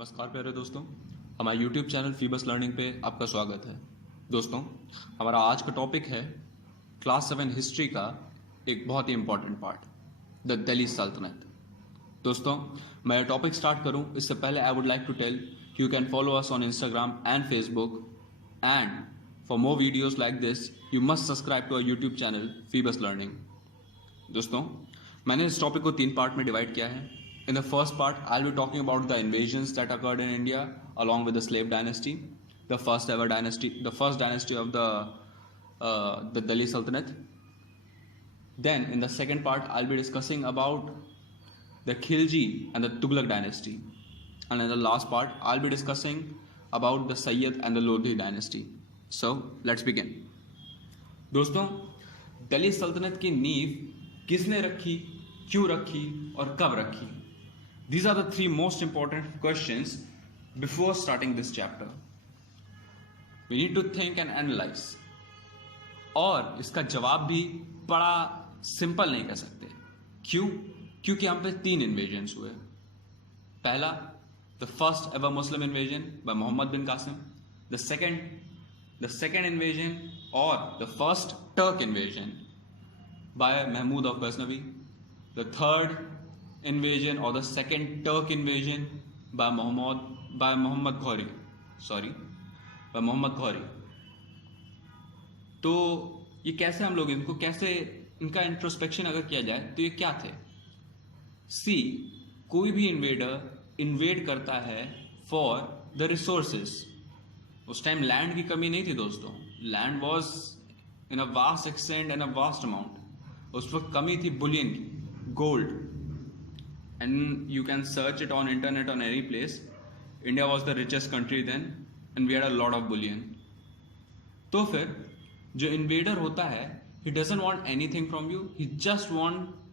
नमस्कार प्यारे दोस्तों, हमारे YouTube चैनल फीबस लर्निंग पे आपका स्वागत है। दोस्तों, हमारा आज का टॉपिक है क्लास 7 हिस्ट्री का एक बहुत ही important part, the Delhi sultanate. दोस्तों, मैं टॉपिक स्टार्ट करूं इससे पहले I would like to tell you can follow us on Instagram and Facebook, and for more videos like this you must subscribe to our YouTube channel Phoebus learning. दोस्तों, मैंने इस topic को 3 part में divide किया है। In the first part, I'll be talking about the invasions that occurred in India along with the slave dynasty, the first dynasty of the Delhi Sultanate. Then, in the second part, I'll be discussing about the Khilji and the Tughlaq dynasty, and in the last part, I'll be discussing about the Sayyid and the Lodhi dynasty. So, let's begin. दोस्तों, दिल्ली सल्तनत की नींव किसने रखी, क्यों रखी और कब रखी? These are the 3 most important questions before starting this chapter. We need to think and analyze. और इसका जवाब भी बड़ा सिंपल नहीं कह सकते। क्यों? क्योंकि हम पे 3 इन्वेजन्स हुए। पहला, the first ever Muslim invasion by Muhammad bin Qasim. The second invasion or the first Turk invasion by Mahmud of Ghaznavi. The third invasion or the second Turk invasion by Muhammad Ghori. तो ये कैसे हम लोग इनका introspection अगर किया जाए तो ये क्या थे? कोई भी इन्वेडर इन्वेड करता है फॉर द रिसोर्सेस। उस टाइम लैंड की कमी नहीं थी दोस्तों, land was in a vast extent and a vast amount. उस वक्त कमी थी बुलियन की, gold, and you can search it on internet on any place. India was the richest country then and we had a lot of bullion. तो फिर जो invader होता है, he doesn't want anything from you, he just want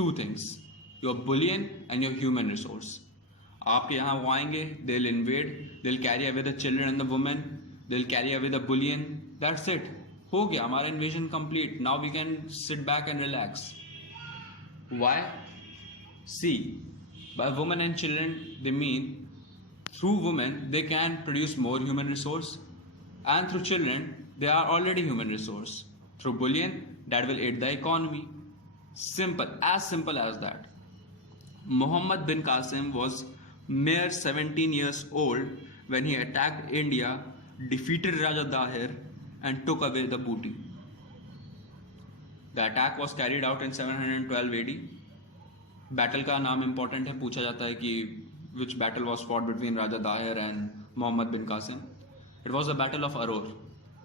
2 things, your bullion and your human resource. आपके यहाँ वो आएंगे, they'll invade, they'll carry away the children and the women, they'll carry away the bullion, that's it. हो गया हमारा invasion complete. Now we can sit back and relax. Why? By women and children, they mean through women they can produce more human resource, and through children they are already human resource. Through bullion, that will aid the economy. Simple as that. Muhammad bin Qasim was mere 17 years old when he attacked India, defeated Raja Dahir and took away the booty. The attack was carried out in 712 AD. Battle का नाम important है, पूछा जाता है कि which battle was fought between Raja Dahir and Mohammad Bin Qasim. It was the battle of Aror.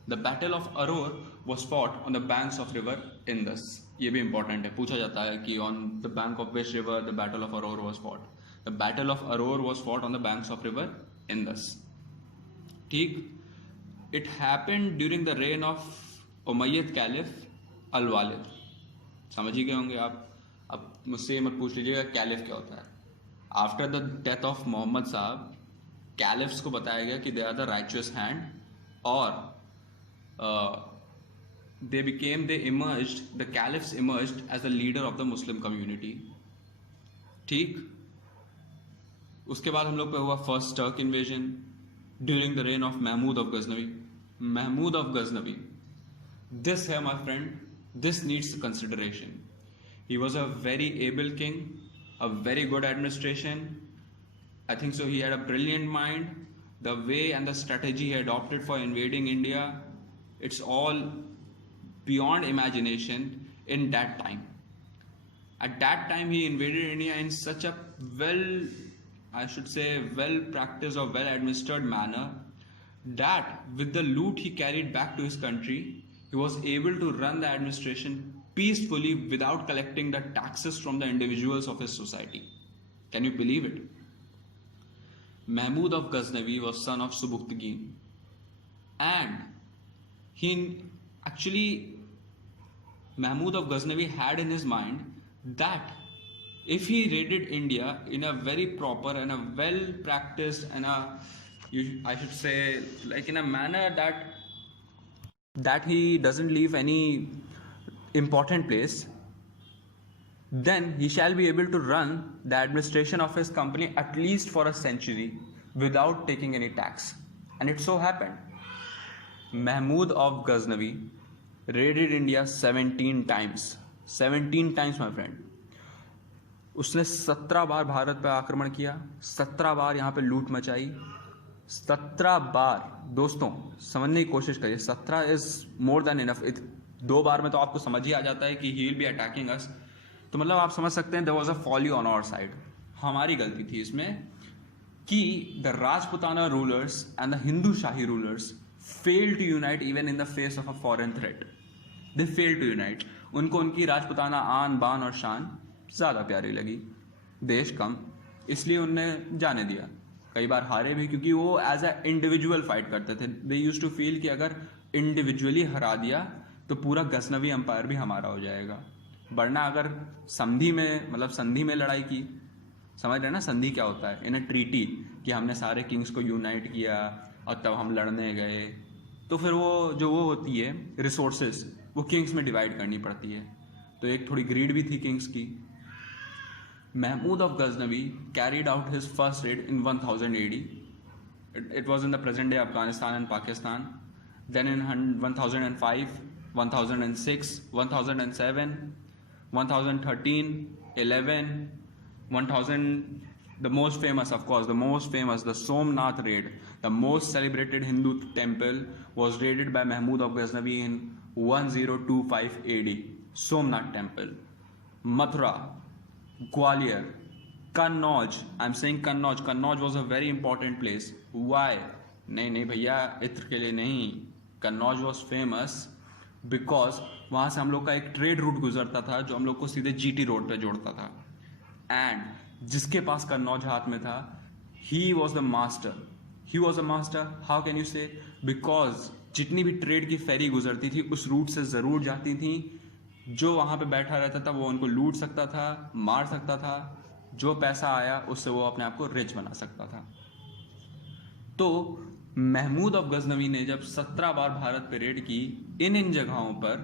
The battle of Aror was fought on the banks of river Indus. ये भी important है, पूछा जाता है कि on the bank of which river the battle of Aror was fought. The battle of Aror was fought on the banks of river Indus. ठीक, it happened during the reign of Umayyad caliph Al Walid. समझ ही गए होंगे आप. अब मुझसे मत पूछ लीजिएगा कैलिफ क्या होता है. After the death of Muhammad साहब, कैलिफ्स को बताया गया कि they are the righteous hand, और the caliphs emerged as the leader of the Muslim community. ठीक, उसके बाद हम लोग पे हुआ first Turk invasion during the reign of Mahmud of Ghaznavi. This है my friend, this needs consideration. He was a very able king, a very good administration. I think so he had a brilliant mind. The way and the strategy he adopted for invading India, it's all beyond imagination in that time. At that time he invaded India in such a well practiced or well administered manner that with the loot he carried back to his country, he was able to run the administration peacefully without collecting the taxes from the individuals of his society. Can you believe it? Mahmud of Ghaznavi was son of Subuktigin, and Mahmud of Ghaznavi had in his mind that if he raided India in a very proper and a well practiced and in a manner that he doesn't leave any important place, then he shall be able to run the administration of his company at least for a century without taking any tax. And it so happened, Mahmud of Ghaznavi raided India 17 times. 17 times, my friend. उसने 17 बार भारत पर आक्रमण किया, 17 बार यहाँ पे लूट मचाई, 17 बार. दोस्तों समझने की कोशिश करिए, 17 इज मोर देन इनफ. 2 बार में तो आपको समझ ही आ जाता है कि he will be attacking us. तो मतलब आप समझ सकते हैं there was a folly on our side. हमारी गलती थी इसमें कि the Rajputana rulers and the Hindu Shahi rulers fail to unite even in the face of a foreign threat. They fail to unite. उनको उनकी राजपुताना आन बान और शान ज़्यादा प्यारी लगी, देश कम, इसलिए उनने जाने दिया. कई बार हारे भी क्योंकि वो एज अ इंडिविजुअल फाइट करते थे. दे यूज्ड टू फील कि अगर इंडिविजुअली हरा दिया तो पूरा गजनवी एम्पायर भी हमारा हो जाएगा. वरना अगर संधि में, मतलब संधि में लड़ाई की, समझ रहे हैं ना संधि क्या होता है, इन अ ट्रीटी, कि हमने सारे किंग्स को यूनाइट किया और तब हम लड़ने गए, तो फिर वो जो वो होती है रिसोर्सेज, वो किंग्स में डिवाइड करनी पड़ती है. तो एक थोड़ी ग्रीड भी थी किंग्स की. Mahmud of Ghaznavi carried out his first raid in 1000 AD. It was in the present day Afghanistan and Pakistan. Then in 1005, 1006, 1007, 1013, 11, 1000. The most famous, of course, the Somnath raid, the most celebrated Hindu temple, was raided by Mahmud of Ghaznavi in 1025 AD. Somnath temple. Mathura, Gwalior, Kannauj. I'm saying Kannauj. Kannauj was a very important place. Why? नहीं भैया, इत्र के लिए नहीं. Kannauj was famous because वहाँ से हम लोग का एक ट्रेड रूट गुजरता था जो हम लोग को सीधे GT रोड पे जोड़ता था. एंड जिसके पास कन्नौज हाथ में था, he was the master. He was a master. How can you say? Because जितनी भी ट्रेड की फेरी गुजरती थी उस रूट से ज़रूर जाती थी. जो वहाँ पे बैठा रहता था वो उनको लूट सकता था, मार सकता था. जो पैसा आया उससे वो अपने आप को रिच बना सकता था. तो महमूद ऑफ गजनवी ने जब 17 बार भारत पे रेड की, इन जगहों पर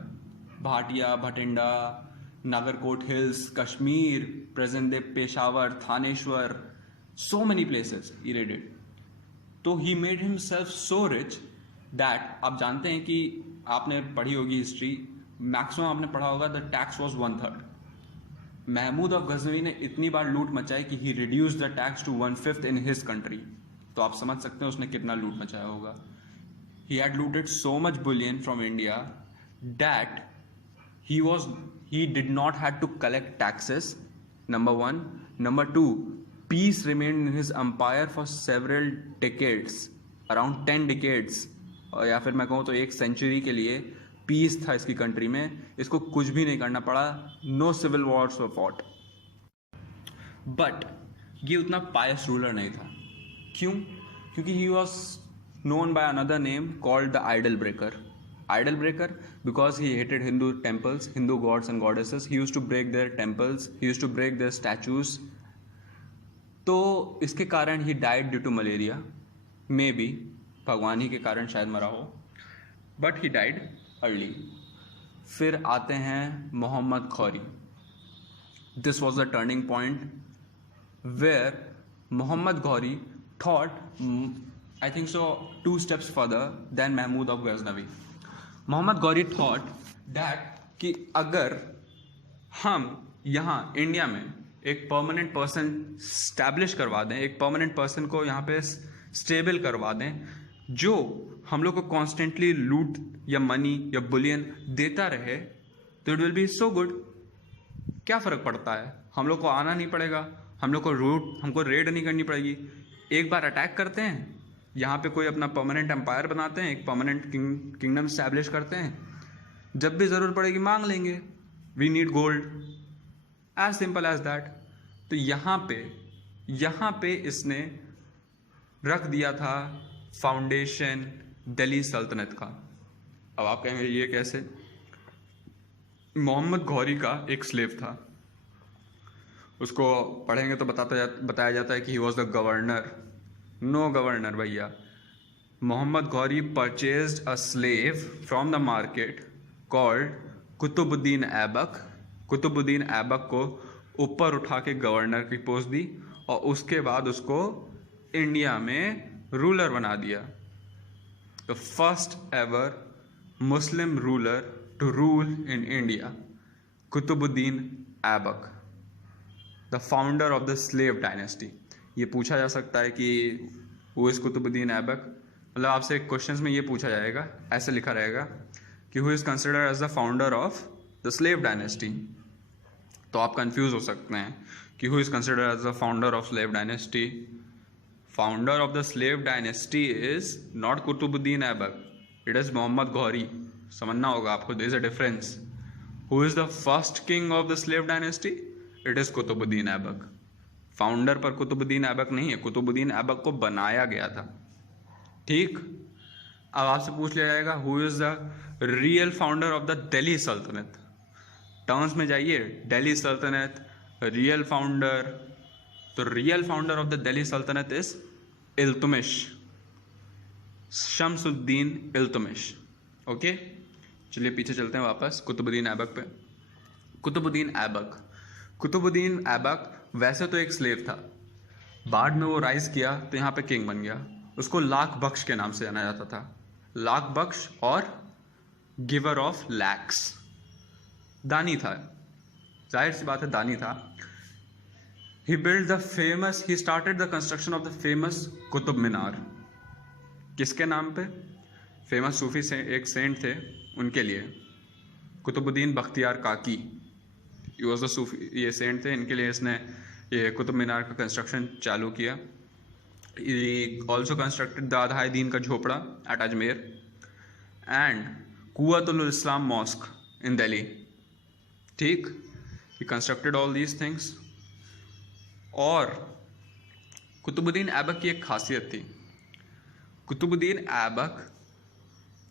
Bhatia, Bathinda, Nagarkot hills, Kashmir, present day Peshawar, Thaneshwar, so many places he raided. तो he made himself so rich that, आप जानते हैं कि आपने पढ़ी होगी हिस्ट्री, मैक्सिमम आपने पढ़ा होगा, the tax was 1/3. Mahmud of Ghaznavi ने इतनी बार लूट मचाई कि he reduce the tax to 1/5 in his country. तो आप समझ सकते हैं उसने कितना लूट मचाया होगा. He had looted so much Boolean from India that he did not had to collect taxes, number 1. Number 2, peace remained in his empire for several decades, around 10 decades, और या फिर मैं कहूँ तो 1 सेंचुरी के लिए पीस था इसकी कंट्री में. इसको कुछ भी नहीं करना पड़ा. No civil wars were fought. But ये उतना पायस रूलर नहीं था. क्यों? क्योंकि he was known by another name called the idol breaker. Idol breaker because he hated Hindu temples, Hindu gods and goddesses. He used to break their temples, he used to break their statues. तो इसके कारण he died due to malaria. Maybe भगवान ही के कारण शायद मरा हो, but he died early. फिर आते हैं Mohammad Ghori. This was the turning point where Muhammad Ghori thought, I think so, 2 steps further than Mahmud of Ghaznavi. Mohammad Ghori thought that कि अगर हम यहाँ इंडिया में एक परमानेंट पर्सन स्टैब्लिश करवा दें, एक परमानेंट पर्सन को यहाँ पे स्टेबल करवा दें, जो हम लोग को कॉन्स्टेंटली लूट या मनी या बुलियन देता रहे, तो it will be so good. क्या फ़र्क पड़ता है? हम लोग को आना नहीं पड़ेगा, हमको रेड नहीं करनी पड़ेगी. एक बार अटैक करते हैं, यहाँ पे कोई अपना परमानेंट एम्पायर बनाते हैं, एक परमानेंट किंगडम स्टैब्लिश करते हैं, जब भी ज़रूरत पड़ेगी मांग लेंगे. We need gold, as simple as that. तो यहाँ पे इसने रख दिया था फाउंडेशन दिल्ली सल्तनत का. अब आप कहेंगे ये कैसे? मोहम्मद गौरी का एक स्लेव था, उसको पढ़ेंगे तो बताया जाता है कि he was the governor. No governor भैया. Mohammad Ghori purchased a slave from the market called Qutbuddin Aibak. Qutbuddin Aibak को ऊपर उठा के गवर्नर की पोस्ट दी और उसके बाद उसको इंडिया में रूलर बना दिया। The first ever Muslim ruler to rule in India, Qutubuddin Aibak, the founder of the slave dynasty. ये पूछा जा सकता है कि हु इज़ कुतुबुद्दीन ऐबक, मतलब आपसे क्वेश्चंस में ये पूछा जाएगा, ऐसे लिखा रहेगा कि who is considered as the founder of the slave dynasty. तो आप कंफ्यूज हो सकते हैं कि who is considered as the founder of slave dynasty. Founder of the slave dynasty is not Qutubuddin Aibak, it is Mohammad Ghori. समझना होगा आपको, there is a difference. Who is the first king of the slave dynasty? It is Qutubuddin Aibak. Founder पर कुतुबुद्दीन ऐबक नहीं है, कुतुबुद्दीन ऐबक को बनाया गया था। ठीक, अब आपसे पूछ लिया जाएगा who is the real founder of the Delhi सल्तनत। टर्म्स में जाइए, दिल्ली सल्तनत, रियल फाउंडर। तो real founder of the Delhi सल्तनत इज इल्तुमिश, शम्सुद्दीन इल्तुमिश। ओके, चलिए पीछे चलते हैं वापस कुतुबुद्दीन ऐबक पे। कुतुबुद्दीन ऐबक वैसे तो एक स्लेव था, बाद में वो राइज किया तो यहाँ पे किंग बन गया। उसको लाख बख्श के नाम से जाना जाता था, लाख बख्श और गिवर ऑफ लैक्स। दानी था, जाहिर सी बात है दानी था। He started the construction of the famous Qutub Minar. किसके नाम पे? फेमस सूफी से एक सेंट थे, उनके लिए, कुतुबुद्दीन बख्तियार काकी। ये वाज द सूफी, ये सेंट थे, इनके लिए इसने ये कुतुब मीनार का कंस्ट्रक्शन चालू किया। He also constructed the Adhai Din Ka Jhopra at Ajmer and Quwwatul Islam mosque in Delhi. ठीक, he constructed all these things. और कुतुबुद्दीन ऐबक की एक खासियत थी, कुतुबुद्दीन ऐबक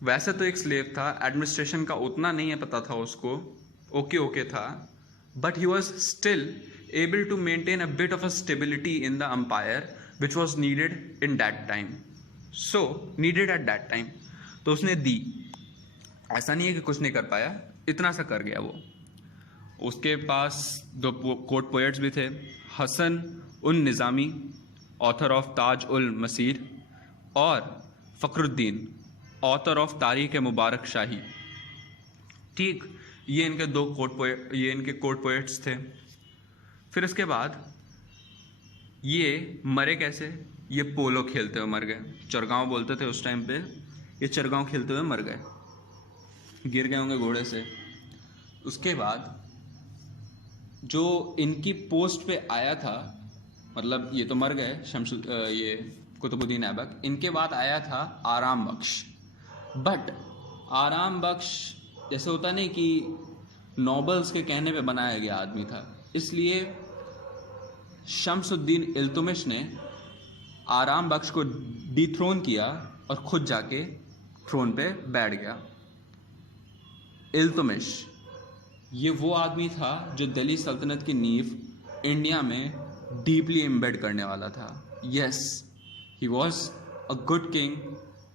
वैसे तो एक स्लेव था, एडमिनिस्ट्रेशन का उतना नहीं है पता था उसको, ओके था, but he was still able to maintain a bit of a stability in the empire which was needed in that time, needed at that time. तो उसने दी, ऐसा नहीं है कि कुछ नहीं कर पाया, इतना सा कर गया वो। उसके पास दो कोर्ट पोएट्स भी थे, हसन उन निज़ामी, ऑथर ऑफ ताज उल मसीर, और फ़खरुद्दीन, ऑथर ऑफ तारीख मुबारक शाही। ठीक, ये इनके कोर्ट पोएट्स थे। फिर इसके बाद ये मरे कैसे? ये पोलो खेलते हुए मर गए। चरगांव बोलते थे उस टाइम पे, ये चरगांव खेलते हुए मर गए, गिर गए होंगे घोड़े से। उसके बाद जो इनकी पोस्ट पे आया था, मतलब ये तो मर गए ये कुतुबुद्दीन ऐबक, इनके बाद आया था आराम बख्श। बट आराम बख्श जैसे होता नहीं कि नॉबल्स के कहने पे बनाया गया आदमी था, इसलिए शम्सुद्दीन इल्तुमिश ने आराम बख्श को डिथ्रोन किया और खुद जाके थ्रोन पे बैठ गया। इल्तुमिश ये वो आदमी था जो दिल्ली सल्तनत की नींव इंडिया में डीपली एम्बेड करने वाला था। Yes, he was a good king,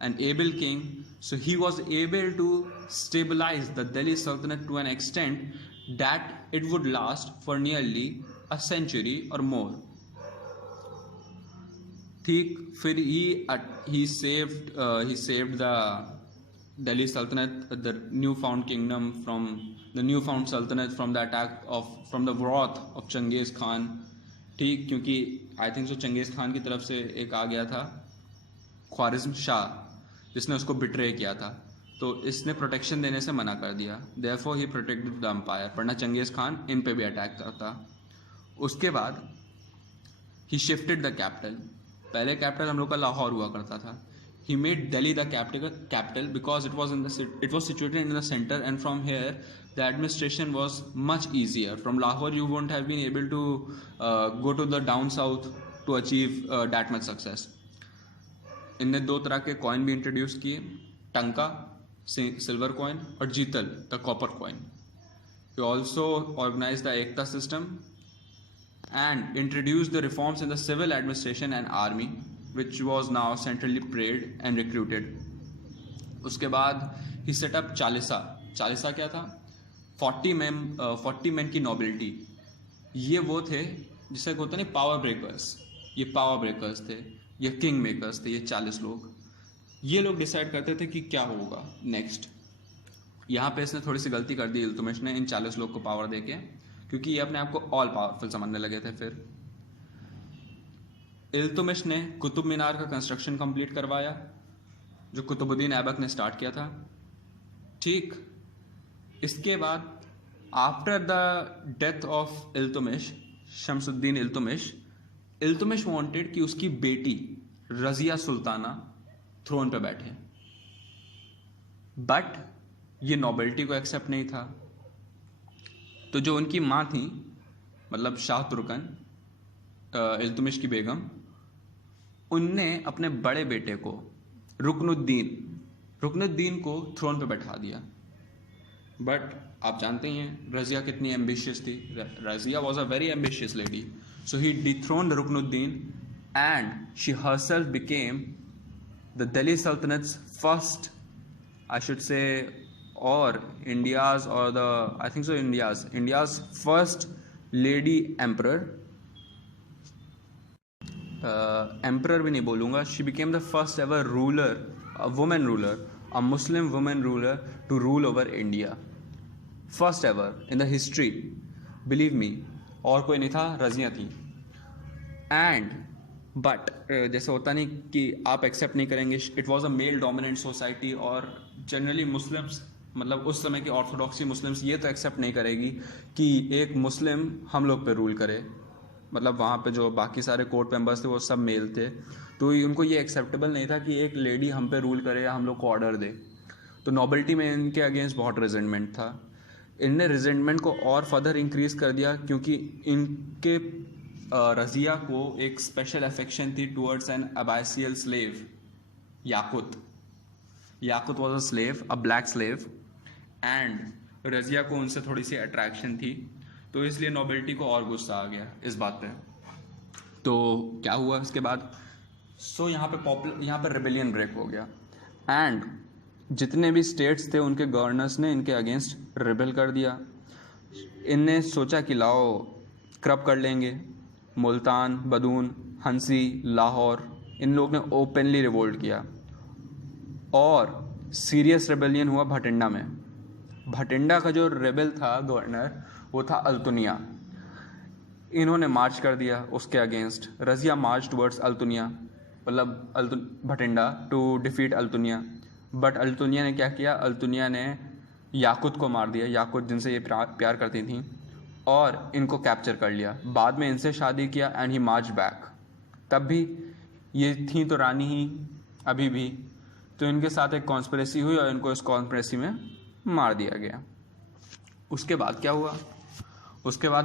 an able king, so he was able to stabilize the Delhi Sultanate to an extent that it would last for nearly a century or more. ठीक, फिर he saved the Delhi Sultanate, the newfound kingdom from the newfound Sultanate from the attack from the wrath of Changez Khan. ठीक, क्योंकि I think so Changez Khan की तरफ से एक आ गया था ख्वारिज़्म शाह, जिसने उसको बिट्रे किया था, तो इसने प्रोटेक्शन देने से मना कर दिया। Therefore he protected the empire, वरना चंगेज़ खान इन पे भी अटैक करता। उसके बाद ही शिफ्टेड द कैपिटल। पहले कैपिटल हम लोग का लाहौर हुआ करता था। He made Delhi the capital because it was situated in the centre and from here the administration was much easier. From Lahore you won't have been able to go to the down south to achieve that much success. इनने दो तरह के coin भी introduce किए, टंका silver coin और jital the copper coin. He also organise the iqta system and introduce the reforms in the civil administration and army which was now centrally paid and recruited. उसके बाद ही सेटअप चालीसा। चालीसा क्या था? 40 मैन की nobility. ये वो थे जिसे होता नहीं पावर ब्रेकर्स, ये पावर ब्रेकर्स थे। ये किंग मेकर्स थे, ये 40 लोग। ये लोग डिसाइड करते थे कि क्या होगा नेक्स्ट। यहाँ पे इसने थोड़ी सी गलती कर दी इल्तुतमिश ने इन 40 लोग को पावर देके, क्योंकि ये अपने आप को ऑल पावरफुल समझने लगे थे। फिर इल्तुतमिश ने कुतुब मीनार का कंस्ट्रक्शन कंप्लीट करवाया, जो कुतुबुद्दीन ऐबक ने स्टार्ट किया था। ठीक, इसके बाद after the death of Iltutmish, Shamsuddin Iltutmish, Iltutmish wanted कि उसकी बेटी रजिया सुल्ताना थ्रोन पे बैठे, बट ये नोबेलिटी को एक्सेप्ट नहीं था। तो जो उनकी माँ थी, मतलब शाह तुर्कन, इल्तुतमिश की बेगम, उनने अपने बड़े बेटे को रुकनुद्दीन को थ्रोन पे बैठा दिया। बट आप जानते ही हैं रजिया कितनी एम्बिशियस थी। Razia was a very ambitious lady, so he dethroned Ruknuddin and she herself became the Delhi सल्तनत's first, I should say, or India's, or the, I think so, India's first lady emperor. Emperor भी नहीं बोलूँगा, she became the first ever ruler, a woman ruler, a Muslim woman ruler to rule over India. First ever in the history, believe me, और कोई नहीं था, रजिया थी। And but जैसे होता नहीं कि आप एक्सेप्ट नहीं करेंगे, it was a male dominant society, और जनरली मुस्लिम्स, मतलब उस समय की ऑर्थोडॉक्सी मुस्लिम्स ये तो एक्सेप्ट नहीं करेगी कि एक मुस्लिम हम लोग पे रूल करे। मतलब वहाँ पे जो बाकी सारे कोर्ट मेंबर्स थे वो सब मेल थे, तो उनको ये एक्सेप्टेबल नहीं था कि एक लेडी हम पे रूल करे या हम लोग को ऑर्डर दे। तो नोबेलिटी में इनके अगेंस्ट बहुत रिजेंटमेंट था। इनने रिजेंटमेंट को और फर्दर इंक्रीज कर दिया, क्योंकि इनके रजिया को एक स्पेशल अफेक्शन थी towards an Abyssinian slave, Yaqut. Yaqut was a slave, a black slave, and Razia को उनसे थोड़ी सी अट्रैक्शन थी, तो इसलिए नोबेलिटी को और गुस्सा आ गया इस बात पे। तो क्या हुआ इसके बाद, यहाँ पे रिबेलियन ब्रेक हो गया, एंड जितने भी स्टेट्स थे उनके गवर्नर्स ने इनके अगेंस्ट रिबेल कर दिया। इनने सोचा कि लाओ क्रब कर लेंगे। मुल्तान, बदून, हंसी, लाहौर, इन लोग ने ओपनली रिवोल्ट किया, और सीरियस रेबेलियन हुआ भटिंडा में। भटिंडा का जो रेबेल था गवर्नर, वो था अल्तुनिया। इन्होंने मार्च कर दिया उसके against. Razia march towards Altunia, मतलब Bathinda, to defeat Altunia. But Altunia ने क्या किया, अल्तुनिया ने याकुत को मार दिया, याकुत जिनसे ये प्यार करती थी, और इनको कैप्चर कर लिया। बाद में इनसे शादी किया एंड ही मार्च बैक। तब भी ये थी तो रानी ही अभी भी, तो इनके साथ एक कॉन्स्पिरेसी हुई और इनको इस कॉन्स्पिरेसी में मार दिया गया। उसके बाद क्या हुआ, उसके बाद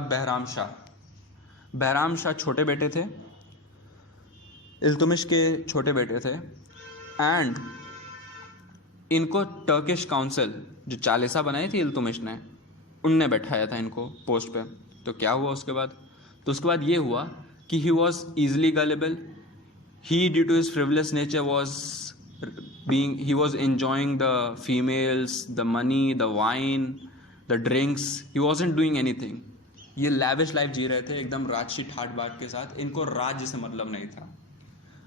बहराम शाह छोटे बेटे थे, इल्तुतमिश के छोटे बेटे थे, एंड इनको टर्किश काउंसिल जो चालीसा बनाई थी इल्तुतमिश ने, उनने बैठाया था इनको पोस्ट पे। तो क्या हुआ उसके बाद, तो उसके बाद ये हुआ कि he was easily gullible. He due to his frivolous nature he was enjoying the females, the money, the wine, the drinks. He wasn't doing anything. ये lavish लाइफ जी रहे थे एकदम राजसी ठाट बाट के साथ। इनको राज्य से मतलब नहीं था,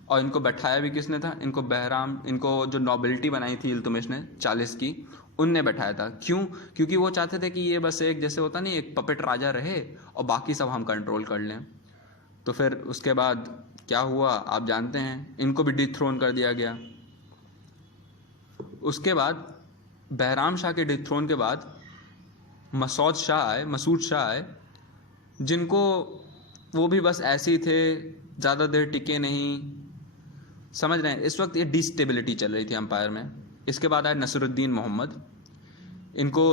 और इनको बैठाया भी किसने था, इनको जो नोबेलिटी बनाई थी इल्तुतमिश ने 40 की, उनने बैठाया था। क्यों? क्योंकि वो चाहते थे कि ये बस एक, जैसे होता नहीं, एक पपेट राजा रहे और बाकी सब हम कंट्रोल कर लें। तो फिर उसके बाद क्या हुआ आप जानते हैं, इनको भी डिथ्रोन कर दिया गया। उसके बाद बहराम शाह के डिथ्रोन के बाद मसूद शाह आए, जिनको वो भी बस ऐसे ही थे, ज़्यादा देर टिके नहीं, समझ रहे हैं। इस वक्त ये डिस्टेबिलिटी चल रही थी एम्पायर में। इसके बाद आए नसरुद्दीन मोहम्मद। इनको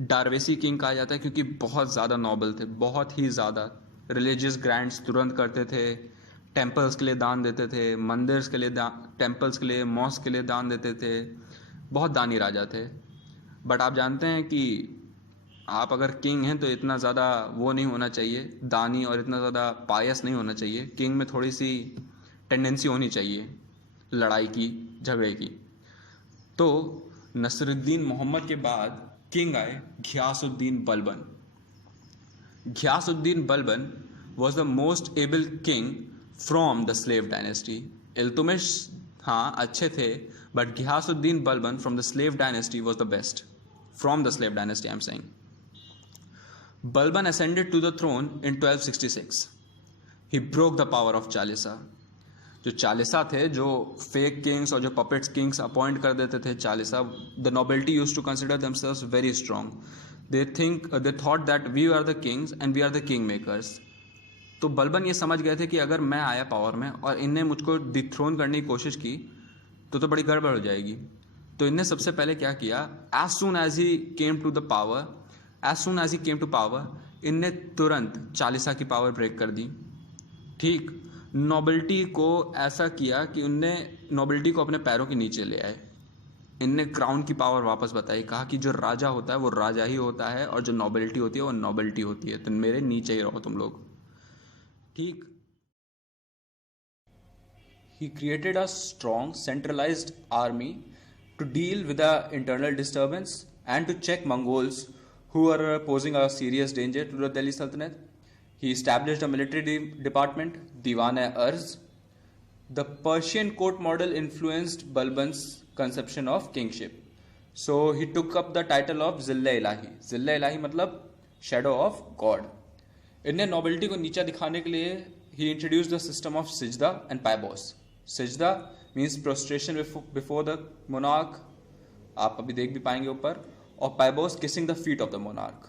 डारवेसी किंग कहा जाता है क्योंकि बहुत ज़्यादा नोबल थे, बहुत ही ज़्यादा। रिलीजियस ग्रांट्स तुरंत करते थे, टेम्पल्स के लिए दान देते थे, मंदिर्स के लिए टेम्पल्स के लिए, मॉस्क के लिए दान देते थे, बहुत दानी राजा थे। बट आप जानते हैं कि आप अगर किंग हैं तो इतना ज़्यादा वो नहीं होना चाहिए दानी, और इतना ज़्यादा पायस नहीं होना चाहिए। किंग में थोड़ी सी टेंडेंसी होनी चाहिए लड़ाई की, झगड़े की। तो नसरुद्दीन मोहम्मद के बाद किंग आए Ghiyasuddin Balban. Ghiyasuddin Balban was the most able king from the slave dynasty. Iltutmish हाँ अच्छे थे, but Ghiyasuddin Balban from the slave dynasty was the best. From the slave dynasty I am saying. Balban ascended to the throne in 1266. He broke the power of Chalisa. जो चालीसा थे, जो fake Kings और जो puppets Kings appoint कर देते थे Chalisa, the nobility used to consider themselves very strong. They thought that we are the kings and we are the king makers. तो बलबन ये समझ गए थे कि अगर मैं आया पावर में और इनने मुझको डिथ्रोन करने की कोशिश की तो बड़ी गड़बड़ हो जाएगी. तो इनने सबसे पहले क्या किया, as soon as he came to power, इनने तुरंत चालीसा की पावर ब्रेक कर दी. ठीक, नोबिलिटी को ऐसा किया कि उनने नोबिलिटी को अपने पैरों के नीचे ले आए. इनने क्राउन की पावर वापस बताई, कहा कि जो राजा होता है वो राजा ही होता है और जो नोबिलिटी होती है वो नोबिलिटी होती है, तो मेरे नीचे ही रहो तुम लोग. ठीक. He created a strong centralized army to deal with the internal disturbance and to check Mongols who were posing a serious danger to the Delhi Sultanate. He established a military department, Diwan-e-Arz. The Persian court model influenced Balban's conception of kingship. So he took up the title of Zilla-Ilahi. Zilla-Ilahi मतलब shadow of God. इनने nobility को नीचा दिखाने के लिए he introduced the system of Sijda and Paibos. Sijda means prostration before the monarch, आप अभी देख भी पाएंगे ऊपर, और Paibos kissing the feet of the monarch.